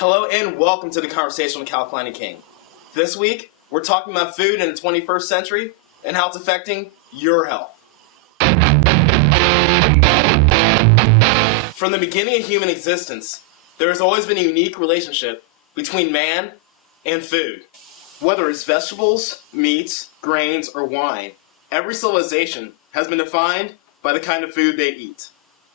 Hello and welcome to the conversation with Khalfani King. This week, we're talking about food in the 21st century and how it's affecting your health. From the beginning of human existence, there has always been a unique relationship between man and food. Whether it's vegetables, meats, grains, or wine, every civilization has been defined by the kind of food they eat.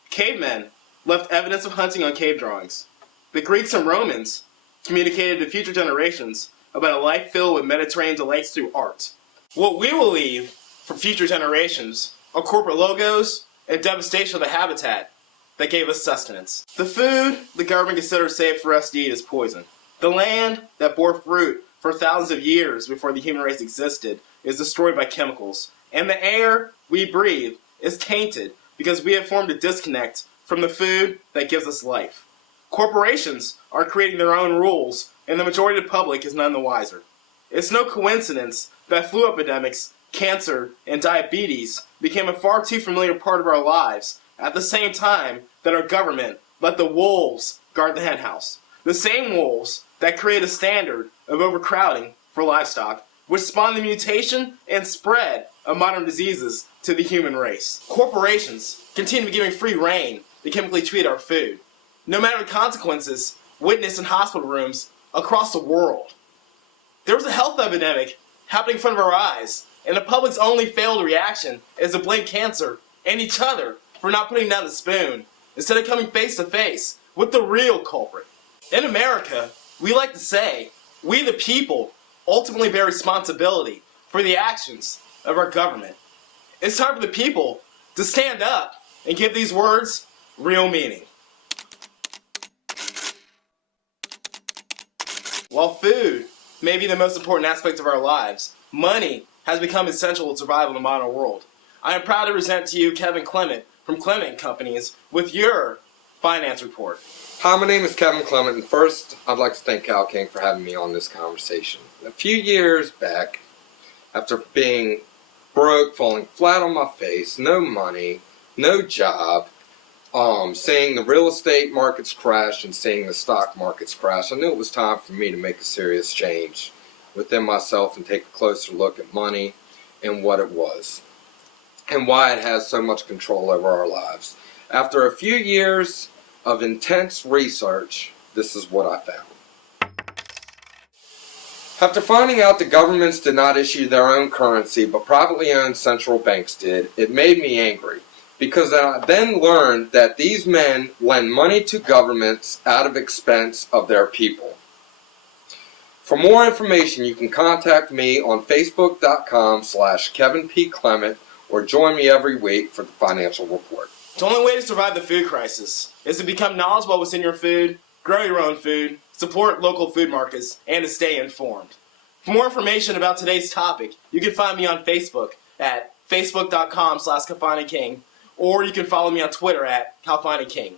Cavemen left evidence of hunting on cave drawings. The Greeks and Romans communicated to future generations about a life filled with Mediterranean delights through art. What we will leave for future generations are corporate logos and devastation of the habitat that gave us sustenance. The food the government considers safe for us to eat is poison. The land that bore fruit for thousands of years before the human race existed is destroyed by chemicals. And the air we breathe is tainted because we have formed a disconnect from the food that gives us life. Corporations are creating their own rules, and the majority of the public is none the wiser. It's no coincidence that flu epidemics, cancer, and diabetes became a far too familiar part of our lives at the same time that our government let the wolves guard the henhouse. The same wolves that create a standard of overcrowding for livestock, which spawned the mutation and spread of modern diseases to the human race. Corporations continue giving free rein to chemically treat our food, no matter the consequences witnessed in hospital rooms across the world. There was a health epidemic happening in front of our eyes, and the public's only failed reaction is to blame cancer and each other for not putting down the spoon, instead of coming face to face with the real culprit. In America, we like to say, we the people ultimately bear responsibility for the actions of our government. It's time for the people to stand up and give these words real meaning. While food may be the most important aspect of our lives, money has become essential to survival in the modern world. I am proud to present to you Clement from Clement Companies with your finance report. Hi, my name is Clement, and first I'd like to thank Cal King for having me on this conversation. A few years back, after being broke, falling flat on my face, no money, no job, seeing the real estate markets crash and seeing the stock markets crash, I knew it was time for me to make a serious change within myself and take a closer look at money and what it was and why it has so much control over our lives. After a few years of intense research, this is what I found. After finding out the governments did not issue their own currency but privately owned central banks did, it made me angry, because I then learned that these men lend money to governments out of expense of their people. For more information, you can contact me on facebook.com/Kevin P. Clement or join me every week for the financial report. The only way to survive the food crisis is to become knowledgeable what's in your food, grow your own food, support local food markets, and to stay informed. For more information about today's topic, you can find me on Facebook at facebook.com/Khalfani King, or you can follow me on Twitter at Khalfani King.